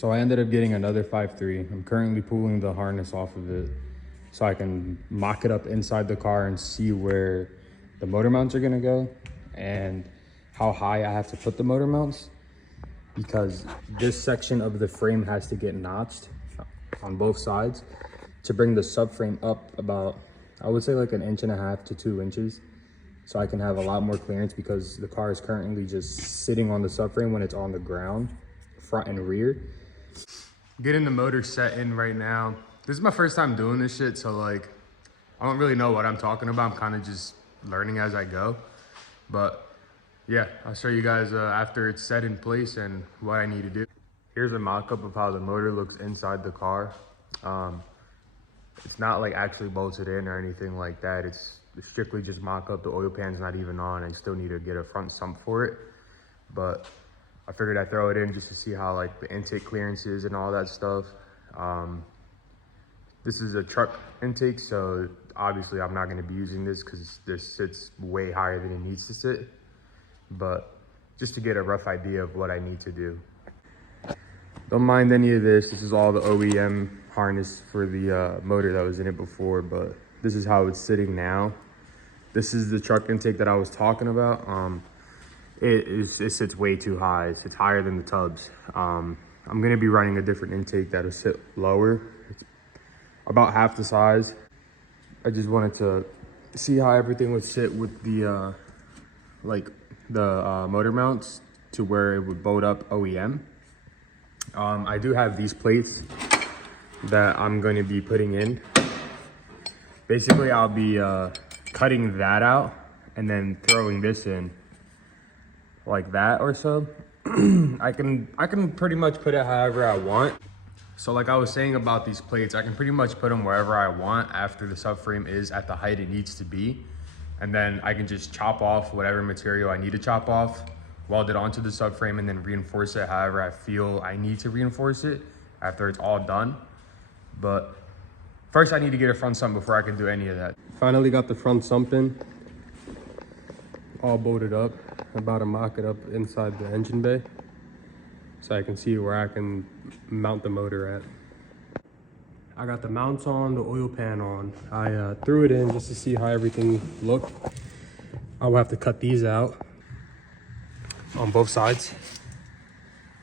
So I ended up getting another 5.3. I'm currently pulling the harness off of it so I can mock it up inside the car and see where the motor mounts are gonna go and how high I have to put the motor mounts, because this section of the frame has to get notched on both sides to bring the subframe up about, I would say like 1.5 to 2 inches, so I can have a lot more clearance, because the car is currently just sitting on the subframe when it's on the ground, front and rear. Getting the motor set in right now. This is my first time doing this shit, so like, I don't really know what I'm talking about. I'm kind of just learning as I go. But yeah, I'll show you guys after it's set in place and what I need to do. Here's a mock-up of how the motor looks inside the car. It's not like actually bolted in or anything like that. It's strictly just mock-up. The oil pan's not even on. I still need to get a front sump for it. But I figured I'd throw it in just to see how like the intake clearance is and all that stuff. This is a truck intake, so obviously I'm not gonna be using this because this sits way higher than it needs to sit. But just to get a rough idea of what I need to do. Don't mind any of this. This is all the OEM harness for the motor that was in it before, but this is how it's sitting now. This is the truck intake that I was talking about. It sits way too high. It sits higher than the tubs. I'm gonna be running a different intake that'll sit lower. It's about half the size. I just wanted to see how everything would sit with the motor mounts to where it would bolt up OEM. I do have these plates that I'm going to be putting in. Basically, I'll be cutting that out and then throwing this in like that or so. I can pretty much put it however I want. So like I was saying about these plates, I can pretty much put them wherever I want after the subframe is at the height it needs to be. And then I can just chop off whatever material I need to chop off, weld it onto the subframe, and then reinforce it however I feel I need to reinforce it after it's all done. But first I need to get a front sump before I can do any of that. Finally got the front sump in, all bolted up. I'm about to mock it up inside the engine bay so I can see where I can mount the motor at. I got the mounts on, the oil pan on. I threw it in just to see how everything looked. I will have to cut these out on both sides.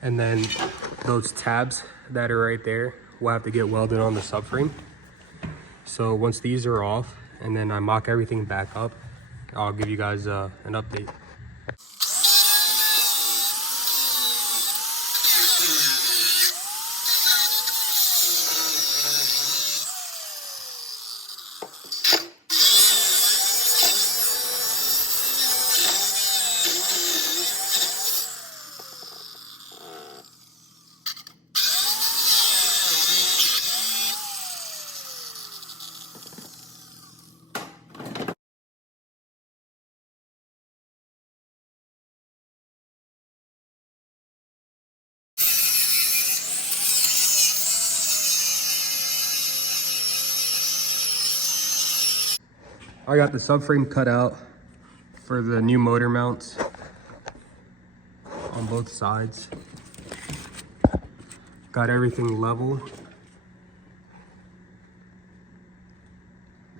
And then those tabs that are right there will have to get welded on the subframe. So once these are off and then I mock everything back up, I'll give you guys an update. I got the subframe cut out for the new motor mounts on both sides. Got everything level.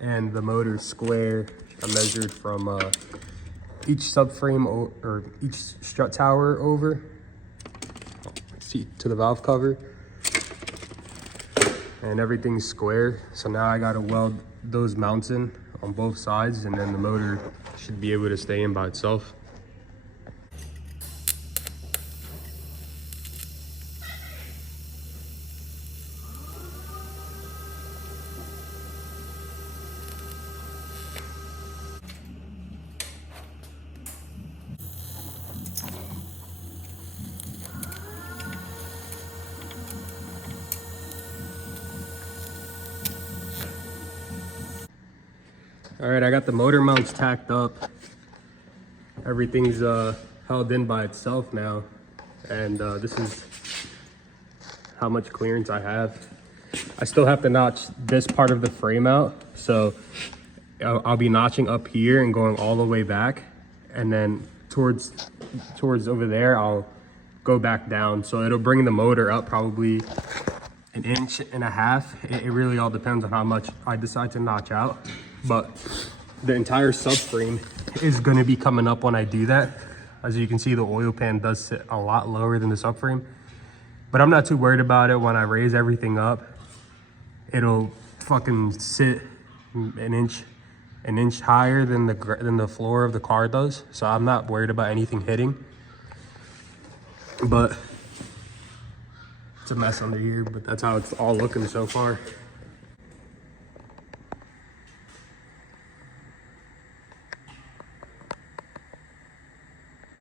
And the motor square. I measured from each subframe or each strut tower over to the valve cover. And everything's square. So now I gotta weld those mounts in on both sides, and then the motor should be able to stay in by itself. All right, I got the motor mounts tacked up. Everything's held in by itself now. And this is how much clearance I have. I still have to notch this part of the frame out. So I'll be notching up here and going all the way back. And then towards over there, I'll go back down. So it'll bring the motor up probably 1.5 inches. It really all depends on how much I decide to notch out. But the entire subframe is gonna be coming up when I do that. As you can see, the oil pan does sit a lot lower than the subframe, but I'm not too worried about it. When I raise everything up, it'll fucking sit an inch higher than the floor of the car does. So I'm not worried about anything hitting. But it's a mess under here, but that's how it's all looking so far.